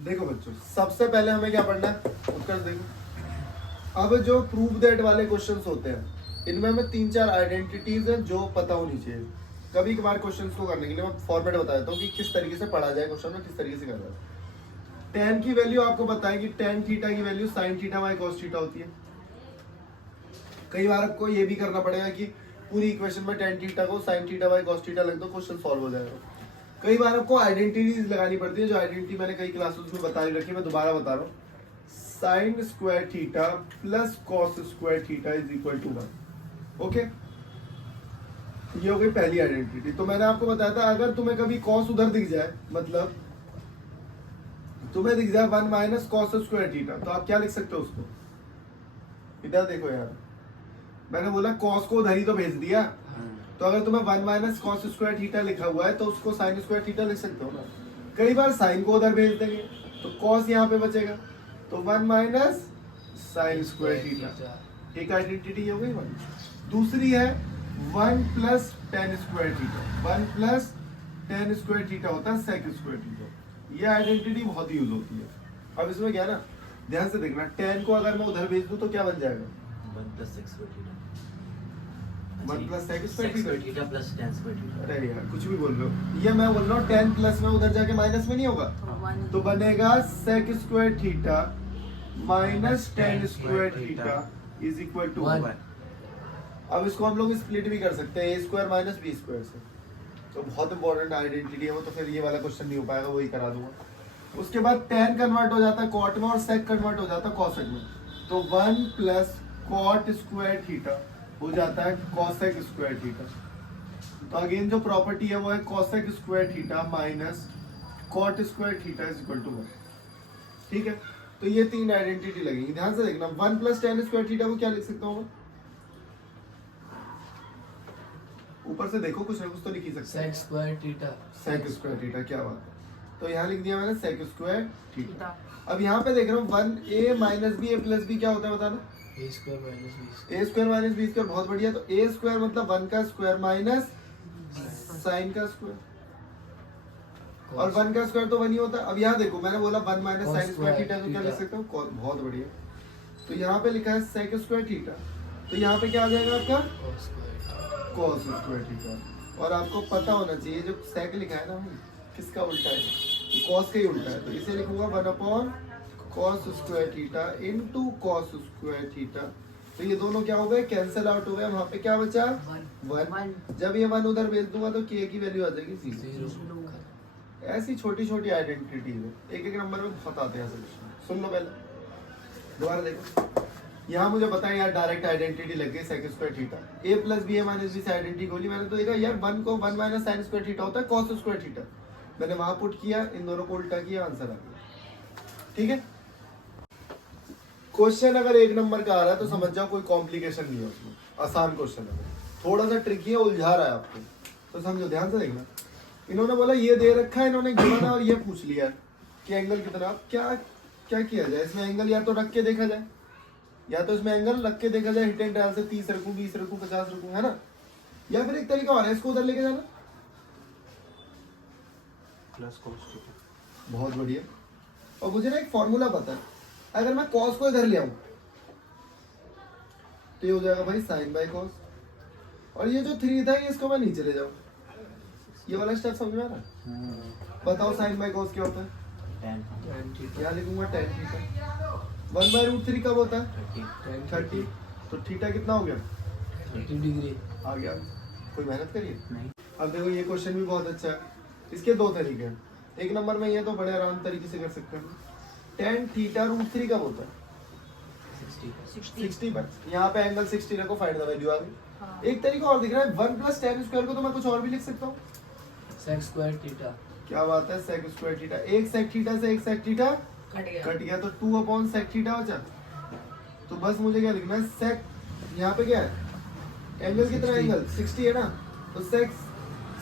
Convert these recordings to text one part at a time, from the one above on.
देखो बच्चों, सबसे पहले हमें क्या पढ़ना है, उत्तर देखो। अब जो प्रूव दैट वाले क्वेश्चंस होते हैं, इनमें हमें 3-4 आइडेंटिटीज हैं जो पता होनी चाहिए। कभी कभार क्वेश्चंस को करने के लिए मैं फॉर्मेट बता देता हूँ कि किस तरीके से पढ़ा जाए क्वेश्चन में, किस तरीके से करना है। tan की वैल्यू आपको बताएगी, tan थीटा की value sin theta by cos theta होती है। कई बार आपको ये भी करना पड़ेगा कि पूरी इक्वेशन में tan थीटा को sin theta by cos theta लग दो, क्वेश्चन सॉल्व हो जाएगा। कई बार आपको आइडेंटिटीज लगानी पड़ती है, जो आइडेंटिटी मैंने कई क्लासेस में बता रखी है, मैं दोबारा बता रहा हूँ। sin square theta plus cos square theta is equal to 1। Okay, ये हो गई पहली आइडेंटिटी। तो मैंने आपको बताया था, अगर तुम्हें कभी cos उधर दिख जाए, मतलब तुम्हें दिख जाए 1 माइनस cos स्क्वायर थीटा, तो आप क्या लिख सकते हो उसको? इधर देखो यार, मैंने बोला cos को उधर ही तो भेज दिया, तो अगर तुम्हें 1 माइनस cos स्क्वायर थीटा लिखा हुआ है तो उसको sin स्क्वायर थीटा लिख सकते हो ना। कई बार sin को उधर भेज देंगे तो cos यहाँ पे बचेगा, तो 1 माइनस sin स्क्वायर थीटा, एक आइडेंटिटी हो गई 1। दूसरी है 1 plus tan square theta, 1 plus tan square theta होता है sec स्क्वायर थीटा। ये आइडेंटिटी बहुत यूज होती है। अब इसमें क्या है ना, ध्यान से देखना, tan को अगर मैं उधर भेज दूं तो क्या बन जाएगा? 1 plus sec square theta, 1 plus sec sec square square theta. Theta plus tan square theta. अरे यार कुछ भी बोल रहे हो, ये मैं बोल रहा हूँ tan प्लस में उधर जाके माइनस में नहीं होगा, तो बनेगा sec square theta minus tan square theta is equal to 1। अब इसको हम लोग स्प्लिट भी कर सकते हैं, a square minus b square से। तो बहुत इंपॉर्टेंट आइडेंटिटी है वो, तो फिर ये वाला क्वेश्चन नहीं हो पाएगा, वही करा दूंगा। उसके बाद tan कन्वर्ट हो जाता है cot में और sec कन्वर्ट हो जाता है cosec में, तो 1 प्लस cot स्क्वायर थीटा हो जाता है cosec स्क्वायर थीटा। तो अगेन जो प्रॉपर्टी है वो है cosec square theta minus cot square theta is equal to 1। ठीक है, तो ये 3 आइडेंटिटी लगेगी, ध्यान से देखना। 1 प्लस tan स्क्वायर थीटा को क्या लिख सकता हूँ? ऊपर से देखो, कुछ ना कुछ तो लिख ही सकते हैं। sec square theta, sec square theta, क्या बात है। तो यहाँ लिख दिया मैंने sec स्क्वायर थीटा। अब यहाँ पे देख रहा हूँ 1a minus b a plus b क्या होता है बताना? a square minus b a square minus b square, बहुत बढ़िया। तो a स्क्वायर मतलब 1 का स्क्वायर माइनस साइन का स्क्वायर, और 1 का स्क्वायर तो 1 ही होता है। अब यहाँ देखो, मैंने बोला 1 माइनस साइन स्क्वायर थीटा, तो क्या लिख सकता हूँ? बहुत बढ़िया। तो यहाँ पे लिखा है sec स्क्वायर थीटा, तो यहाँ पे क्या आ जाएगा आपका? cos square theta. और आपको पता होना चाहिए जो sec लिखा है ना भाई, किसका उल्टा है? cos का ही उल्टा है, तो इसे लिखूंगा 1 upon cos square theta into cos square theta. तो ये दोनों क्या हो गए? कैंसिल आउट हो गए। वहां पे क्या बचा? 1। जब ये 1 उधर भेज दूंगा तो k की वैल्यू आ जाएगी 0। ऐसी छोटी छोटी आइडेंटिटी है, एक एक नंबर में बहुत आते हैं ऐसे क्वेश्चन। सुन लो पहले, दोबारा देखो। यहाँ मुझे बताया यार, डायरेक्ट आइडेंटिटी लग गई sec square theta, a plus b a minus b से आइडेंटिटी खोली मैंने, तो देखा यार 1 को 1 माइनस साइन स्क्वायर थीटा होता है cos स्क्वायर थीटा। मैंने वहां पुट किया, इन दोनों को उल्टा किया, आंसर आ गया। ठीक है, क्वेश्चन अगर 1 नंबर का आ रहा है तो समझ जाओ कोई कॉम्प्लिकेशन नहीं है उसमें, आसान क्वेश्चन है। थोड़ा सा ट्रिकी है, उलझा रहा है आपको, तो समझो, ध्यान से देखना। इन्होंने बोला ये दे रखा है, इन्होंने गिवन है और ये पूछ लिया कि एंगल कितना। अब क्या क्या किया जाए इसमें? एंगल या तो रख के देखा जाए, या तो इसमें एंगल रख के देखा जाए, हिट एंड ट्रायल से 30 रखूं, 20 रखूं, 50 रखूं, है ना। या फिर एक तरीका और है, इसको उधर लेके जाना, प्लस cos थीटा। बहुत बढ़िया। और मुझे ना एक फॉर्मूला पता है, अगर मैं cos को इधर ले आऊं तो ये हो जाएगा भाई sin बाई cos, और ये जो 3 था ये इसको मैं नीचे ले जाऊं। ये वाला स्टेप समझ में आ रहा है? बताओ sin बाई cos क्या होता है? tan क्या लिखूंगा? tan theta. 1/√3 कब होता है? 30। तो थीटा कितना हो गया? 30 डिग्री आ गया। कोई मेहनत करिए। नहीं। अब देखो ये क्वेश्चन भी बहुत अच्छा है, इसके 2 तरीके हैं। 1 नंबर में ये तो बड़े आराम तरीके से कर सकते हैं। tan थीटा √3 कब होता है? 60 पर। यहाँ पे एंगल 60 रखो, फाइंड द वैल्यू आ गई। एक तरीका और दिख रहा है, 1 प्लस tan स्क्वायर को तो मैं कुछ और भी लिख सकता हूँ। sec स्क्वायर थीटा, क्या बात है, sec स्क्वायर थीटा। एक sec थीटा से एक sec थीटा कट गया, तो 2 अपॉन sec थीटा बचा। तो बस मुझे क्या लिखना है? sec, यहाँ पे क्या है? एंगल कितना है? एंगल 60 है ना, तो sec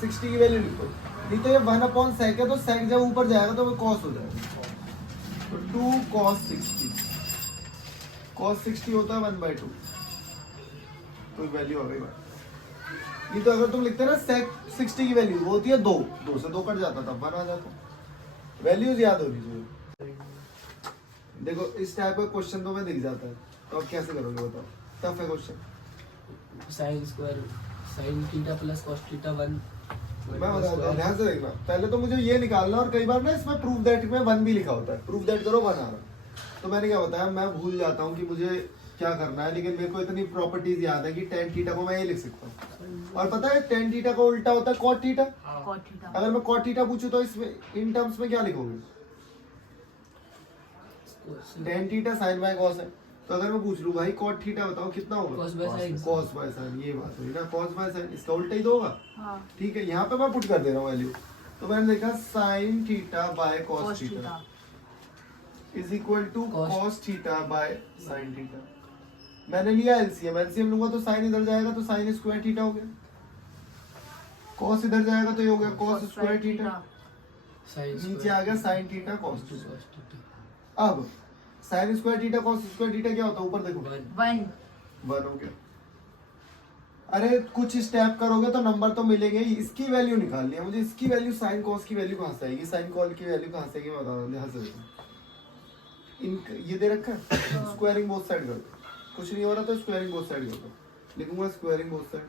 60 की वैल्यू लिखो। नहीं तो ये 1 अपॉन sec है, तो sec जब ऊपर जाएगा तो वो cos हो जाएगा। तो 2 cos 60, cos 60 होता है 1/2, तो वैल्यू आ गई बात। ये तो अगर तुम लिखते ना sec 60 की वैल्यू वो होती है 2, 2 से 2 कट जाता था, 1 आ जाता। वैल्यूज याद होनी चाहिए। देखो इस टाइप का क्वेश्चन तो मैं दिख जाता है, तो आप कैसे करोगे बताओ? टफ है question. Sine square sine theta plus cos theta 1 मैं बताता हूँ, ध्यान से देखना। पहले तो मुझे ये निकालना, और कई बार ना इसमें प्रूफ दैट में 1 भी लिखा होता है, प्रूफ दैट करो 1 आ रहा। तो मैंने क्या बताया, मैं भूल जाता हूँ कि मुझे क्या करना है, लेकिन मेरे को इतनी प्रॉपर्टीज याद है कि tan थीटा को मैं ये लिख सकता हूँ। और पता है tan थीटा का उल्टा होता है cot थीटा। cot theta अगर मैं cot थीटा पूछूं तो इसमें इन टर्म्स में क्या लिखोगे? tan theta sin by cos है। तो अगर मैं पूछ लूं भाई cot थीटा बताओ कितना होगा? cos by sin cos by sin, ये बात हुई ना, cos बाय sin, इसका उल्टा ही तो होगा। हाँ ठीक है, यहाँ पे मैं पुट कर दे रहा हूँ वैल्यू। तो मैंने देखा sin theta by cos cos theta theta is equal to Cos- cos theta by sin theta. मैंने लिया एलसीएम, एलसीएम लूंगा तो sin इधर जाएगा तो sin स्क्वायर थीटा हो गया, cos इधर जाएगा तो ये हो गया cos स्क्वायर थीटा, sin नीचे आ गया sin theta cos cos theta. Theta अब sin square theta cos square theta क्या होता है? ऊपर देखो 1 1 1 हो गया। अरे कुछ स्टेप करोगे तो नंबर तो मिलेंगे ही। इसकी वैल्यू निकालनी है मुझे, इसकी वैल्यू sin cos की वैल्यू कहाँ से आएगी, sin cos की वैल्यू कहाँ से आएगी, मैं बता रहा हूँ, ध्यान से देखो। इन ये दे रखा है, स्क्वायरिंग बोथ साइड कर दो। कुछ नहीं हो रहा तो स्क्वायरिंग बोथ साइड कर दो, लिखूंगा squaring both side.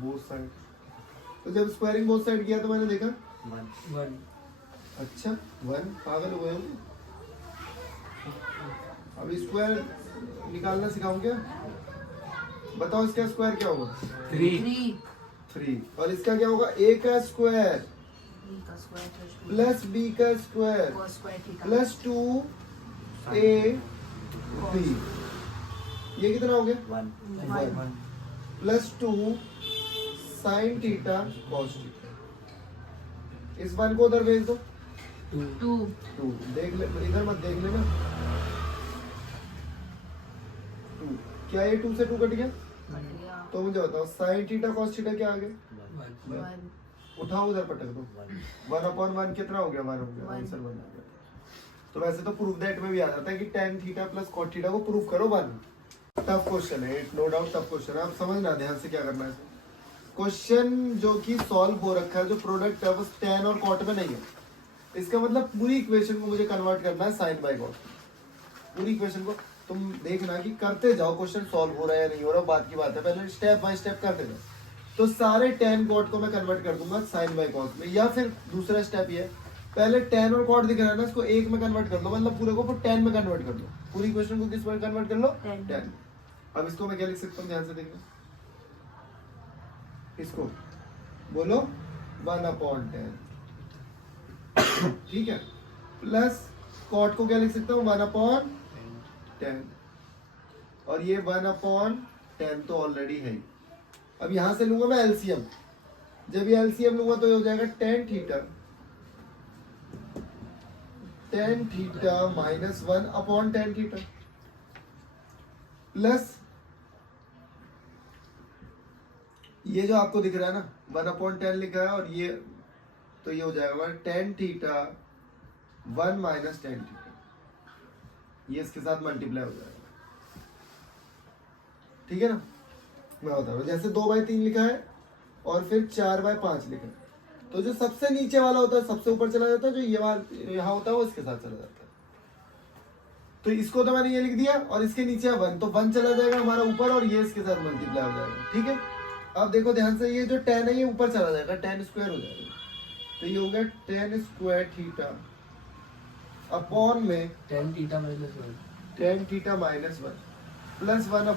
Both side, तो जब स्क्वायरिंग बोथ साइड किया तो मैंने देखा 1 अच्छा 1, पागल हो गए हो? अब स्क्वायर निकालना सिखाऊं क्या? बताओ इसका स्क्वायर क्या होगा? 3 3 3। और इसका क्या होगा? a का स्क्वायर b का स्क्वायर प्लस b का square cos square theta plus 2a b, ये कितना हो गया? 1 1 plus 2 sin theta cos theta. इस वन को उधर भेज दो, 2 2 2 देख ले, इधर मत देख लेना। 2 क्या ये 2 से 2 कट गया? कट गया तो मुझे बताओ sin थीटा cos थीटा क्या आ गया? 1 1 उठाओ उधर पटक दो, 1/1 कितना हो गया? 1 हो गया, One. आंसर 1 हो गया। तो वैसे तो प्रूफ दैट में भी आ जाता है कि tan theta plus cot theta को प्रूफ करो 1। टफ क्वेश्चन है, नो डाउट टफ क्वेश्चन है। आप समझना ध्यान से क्या करना है। क्वेश्चन जो कि सॉल्व हो रखा है, जो प्रोडक्ट है वो tan और cot में नहीं है। इसका मतलब पूरी इक्वेशन को मुझे कन्वर्ट करना है sin बाय cot। पूरी इक्वेशन को तुम देखना कि करते जाओ, क्वेश्चन सॉल्व हो रहा है या नहीं हो रहा, बात की बात है, पहले स्टेप बाय स्टेप करते जाओ। तो सारे tan cot को मैं कन्वर्ट कर दूंगा sin बाय cot में, या फिर दूसरा स्टेप ये है, पहले tan और cot दिख रहा है ना, इसको एक में कन्वर्ट कर लो, मतलब पूरे को tan में कन्वर्ट कर लो। पूरी इक्वेशन को किस में कन्वर्ट कर लो? tan। अब इसको मैं क्या लिख सकता हूँ, ध्यान से देखना, इसको बोलो 1/10, ठीक है, प्लस cot को क्या लिख सकता हूँ? 1/10, और ये 1/10 तो ऑलरेडी है ही। अब यहां से लूंगा मैं एलसीएम, जब ये एलसीएम लूंगा तो ये हो जाएगा tan theta minus 1/tan theta plus ये जो आपको दिख रहा है ना 1/10 लिखा है, और ये तो ये हो जाएगा tan theta 1 minus tan theta, ये इसके साथ मल्टीप्लाई हो जाएगा, ठीक है ना। मैं बता रहा हूँ, जैसे 2/3 लिखा है और फिर 4/5 लिखा है, तो जो सबसे नीचे वाला होता है सबसे ऊपर चला जाता है, जो ये वाला यहाँ होता है वो इसके साथ चला जाता है। तो इसको तो मैंने ये लिख दिया, और इसके नीचे 1, तो 1 चला जाएगा हमारा ऊपर, और ये इसके साथ मल्टीप्लाई हो जाएगा, ठीक है। अब देखो ध्यान से, ये जो tan है ये ऊपर चला जाएगा, tan स्क्वायर हो जाएगा, तो ये हो गया tan स्क्वायर थीटा अपॉन में tan theta minus 1 tan theta minus 1 plus 1/tan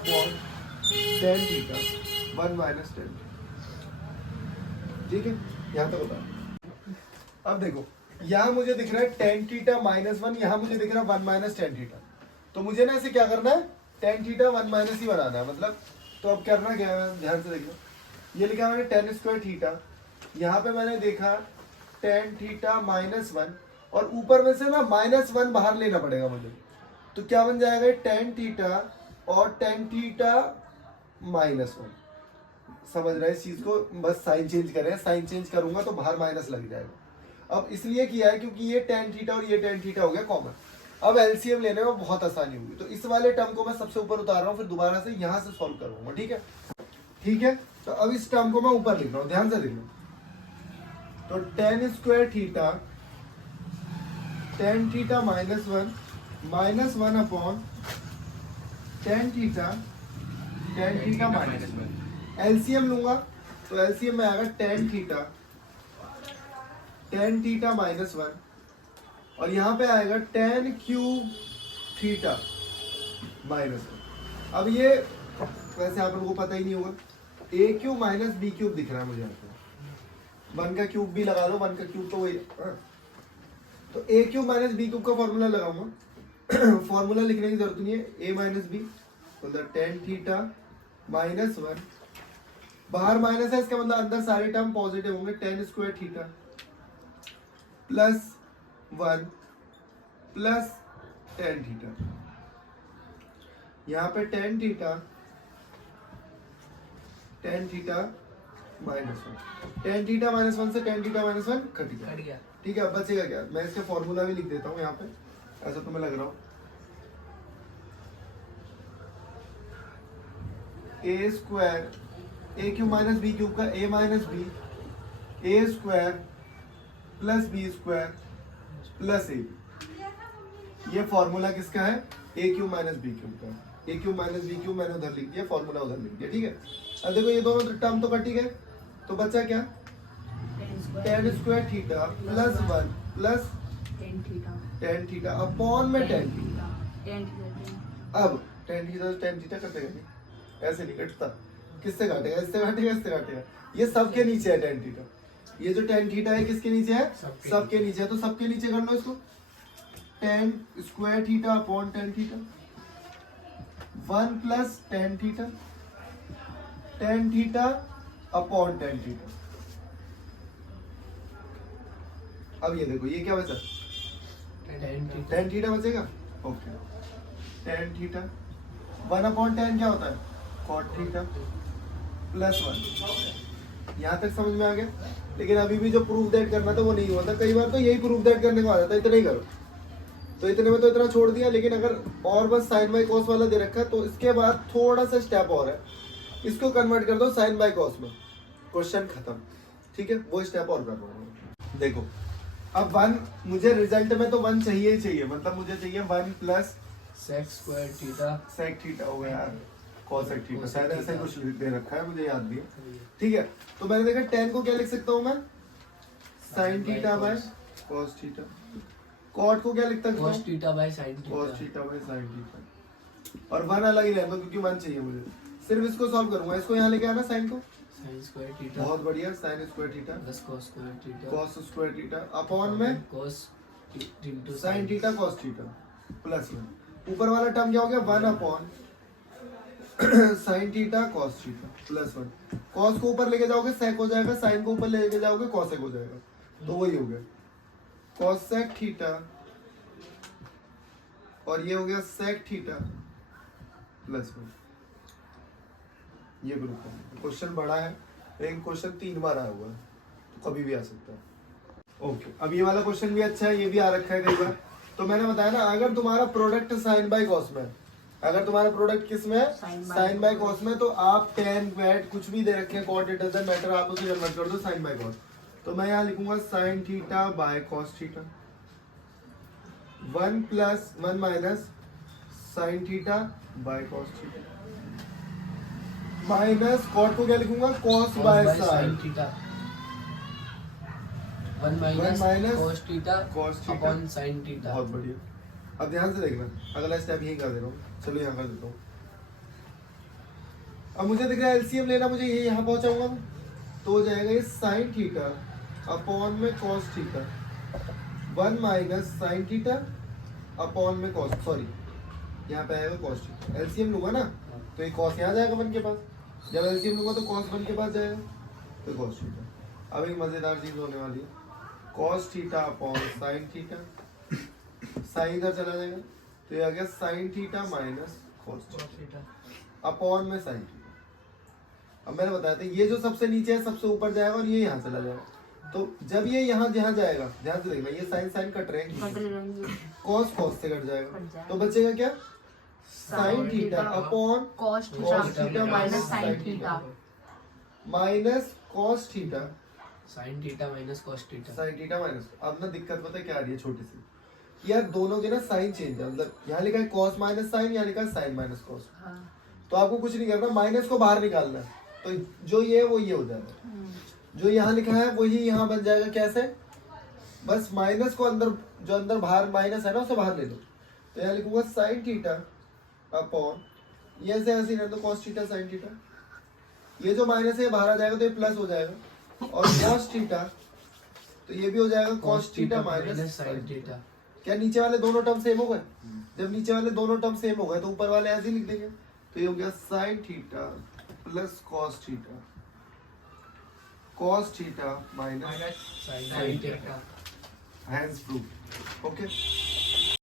theta 1 minus tan theta, ठीक है। यहाँ तक बता। अब देखो यहाँ मुझे दिख रहा है tan थीटा माइनस 1, यहाँ मुझे दिख रहा है 1 माइनस tan थीटा, तो मुझे ना इसे क्या करना है, tan थीटा 1 माइनस ही बनाना है, मतलब तो अब करना क्या है, ध्यान से देखो, ये लिखा मैंने tan स्क्वायर थीटा, यहाँ पे मैंने देखा tan थीटा माइनस 1, और ऊपर में से ना -1 बाहर लेना पड़ेगा मुझे, तो क्या बन जाएगा tan थीटा और tan थीटा माइनस 1। समझ रहे हैं इस चीज को, बस साइन चेंज करें, साइन चेंज करूंगा तो बाहर माइनस लग जाएगा। अब इसलिए किया है क्योंकि ये tan थीटा और ये tan थीटा हो गया कॉमन। अब एलसीएम लेने में बहुत आसानी होगी, तो इस वाले टर्म को मैं सबसे ऊपर उतार रहा हूँ, फिर दोबारा से यहाँ से सॉल्व करूंगा, ठीक है। ठीक है, तो अब इस टर्म को मैं ऊपर लिख रहा हूँ, ध्यान से देखना। तो ten square theta tan theta minus one upon tan theta minus one. LCM लूंगा तो एलसीएम में आएगा टेन थीटा माइनस वन और यहाँ पे आएगा ten cube theta minus one. अब ये वैसे आप लोगों को पता ही नहीं होगा, ए क्यूब माइनस बी क्यूब दिख रहा है मुझे यहाँ पे। वन का क्यूब भी लगा लो, वन का क्यूब तो वही हाँ। तो A cube minus B cube का फॉर्मूला लगाऊंगा। फॉर्मूला लिखने की जरूरत नहीं है, ए माइनस बी मतलब टेन थीटा माइनस वन, बाहर माइनस है इसका मतलब अंदर सारे टर्म पॉजिटिव होंगे। Tan square theta plus one plus tan theta, यहाँ पे tan theta minus one, tan theta minus one से tan theta minus one cut गया। कट गया। ठीक है, अब बचेगा क्या? मैं इसका फॉर्मूला भी लिख देता हूँ यहाँ पे, ऐसा तो मैं लग रहा हूँ। A square A cube minus B cube का A minus B, A square plus B square plus A. ये फॉर्मूला किसका है? A cube minus B cube का। A cube minus B cube मैंने उधर लिख दिया, फॉर्मूला उधर लिख दिया। ठीक है, अब देखो ये दोनों टर्म तो कट ही गए, तो बचा क्या? Ten square theta plus one plus tan theta upon में टेन थीटा। अब टेन थीटा कटेगा नहीं, ऐसे नहीं कटता। किससे काटेगा? इससे काटेगा, इससे काटेगा। ये सबके नीचे है टेन थीटा। ये जो टेन थीटा है किसके नीचे है? सबके नीचे है। तो सबके नीचे कर लो इसको, tan square theta upon tan theta, one plus tan theta upon tan theta. अब ये देखो, ये क्या बचा? टेन थीटा बचेगा। Okay, tan theta one upon tan क्या होता है? Cot theta plus one. यहाँ तक समझ में आ गया? लेकिन अभी भी जो प्रूफ दैट करना था वो नहीं हुआ था। कई बार तो यही प्रूफ दैट करने को आ जाता है, इतना ही करो। तो इतने में तो इतना छोड़ दिया, लेकिन अगर और बस साइन बाई कॉस वाला दे रखा है तो इसके बाद थोड़ा सा स्टेप और है, इसको कन्वर्ट कर दो साइन बाई कॉस में, क्वेश्चन खत्म। ठीक है, वो स्टेप और कर रहा हूँ। देखो अब वन, मुझे रिजल्ट में तो वन चाहिए ही चाहिए, मतलब मुझे चाहिए one plus sec square theta sec theta हो गया यार, कॉसेक थीटा, शायद ऐसे कुछ दे रखा है, मुझे याद भी है। ठीक है, तो मैंने देखा टेन को क्या लिख सकता हूँ मैं? Sine theta by cos theta. Cot को क्या लिखता हूँ? Cos theta by sine cos theta. Theta by sine theta. और वन अलग ही रहता क्योंकि वन चाहिए मुझे। सिर्फ इसको सॉल्व करूंगा, इसको यहाँ लेके आना साइन को। साइन स्क्वायर थीटा बहुत बढ़िया, sin square theta plus cos square theta cos square theta upon में cos into sin theta cos theta plus one. ऊपर वाला टर्म क्या हो गया? One upon sign theta cos theta plus one. Cos को ऊपर लेके जाओगे सेक हो जाएगा, साइन को ऊपर लेके जाओगे कॉसेक हो जाएगा, तो वही हो गया कॉसेक थीटा, और ये हो गया सेक थीटा प्लस वन। ये ग्रुप है। क्वेश्चन बड़ा है, लेकिन क्वेश्चन 3 बार आया हुआ है, तो कभी भी आ सकता है। ओके, अब ये वाला क्वेश्चन भी अच्छा है, ये भी आ रखा है कई बार। तो मैंने बताया ना, अगर तुम्हारा प्रोडक्ट साइन बाय कॉस में, अगर तुम्हारा प्रोडक्ट किस में है? साइन बाय कॉस में, तो आप टेन वेट कुछ भी दे रखे हैं, कॉट, इट डजंट मैटर, आप उसे कन्वर्ट कर दो साइन बाय कॉस। तो मैं यहाँ लिखूंगा sine theta by cos theta, one plus one minus sine theta by cos theta, minus cot को क्या लिखूंगा? Cos by sine theta, one minus minus cos theta cos theta upon sign theta. बहुत बढ़िया। अब ध्यान से देखना, अगला स्टेप यही कर दे रहा हूँ। चलो यहाँ कर देता हूँ। अब मुझे दिख रहा है एलसीएम लेना, मुझे ये यहाँ पहुंचाऊंगा तो हो जाएगा ये साइन थीटा अपॉन में cos theta, one minus sine theta upon में कॉस, सॉरी यहाँ पे आएगा कॉस थीटा। एलसीएम लूंगा ना तो ये कॉस यहाँ जाएगा वन के पास, जब एलसीएम लूंगा तो कॉस वन के पास जाएगा, तो कॉस थीटा। अब एक मजेदार चीज होने वाली है, cos theta upon sign theta, sine इधर चला जाएगा तो ये आ गया sine theta minus cos theta upon में साइन थीटा। अब मैंने बताया था ये जो सबसे नीचे है सबसे ऊपर जाएगा और ये यहाँ चला जाएगा। तो जब ये यहाँ जाएगा, ध्यान से देखना, ये साइन साइन कट रहे हैं, कॉस कॉस से कट जाएगा, तो बचेगा क्या? Sine theta upon cos cos theta theta minus minus sine sin theta minus cos theta sine theta minus cos theta. Sine theta minus, अब ना दिक्कत पता है क्या आ रही है छोटी सी, कि यार दोनों के ना साइन चेंज है, मतलब यहाँ लिखा है कॉस माइनस साइन, यहाँ लिखा है साइन माइनस कॉस। हाँ। तो आपको कुछ नहीं करना, माइनस को बाहर निकालना है, तो जो ये है वो ये हो जाएगा, जो यहाँ लिखा है वही यहाँ बन जाएगा। कैसे? बस माइनस को अंदर, जो अंदर बाहर माइनस है ना उसे बाहर ले लो, तो यहाँ लिखूंगा साइन थीटा अपॉन ये ऐसे ऐसे रहने दो कॉस थीटा साइन थीटा, ये जो माइनस है बाहर आ जाएगा तो ये प्लस हो जाएगा, और कॉस थीटा तो ये भी हो जाएगा cos theta minus sine theta. क्या नीचे वाले दोनों टर्म सेम हो गए? जब नीचे वाले दोनों टर्म सेम हो गए तो ऊपर वाले ऐसे ही लिख देंगे, तो ये हो गया sine theta plus cos theta, cos theta minus sine theta. Hence proof. Okay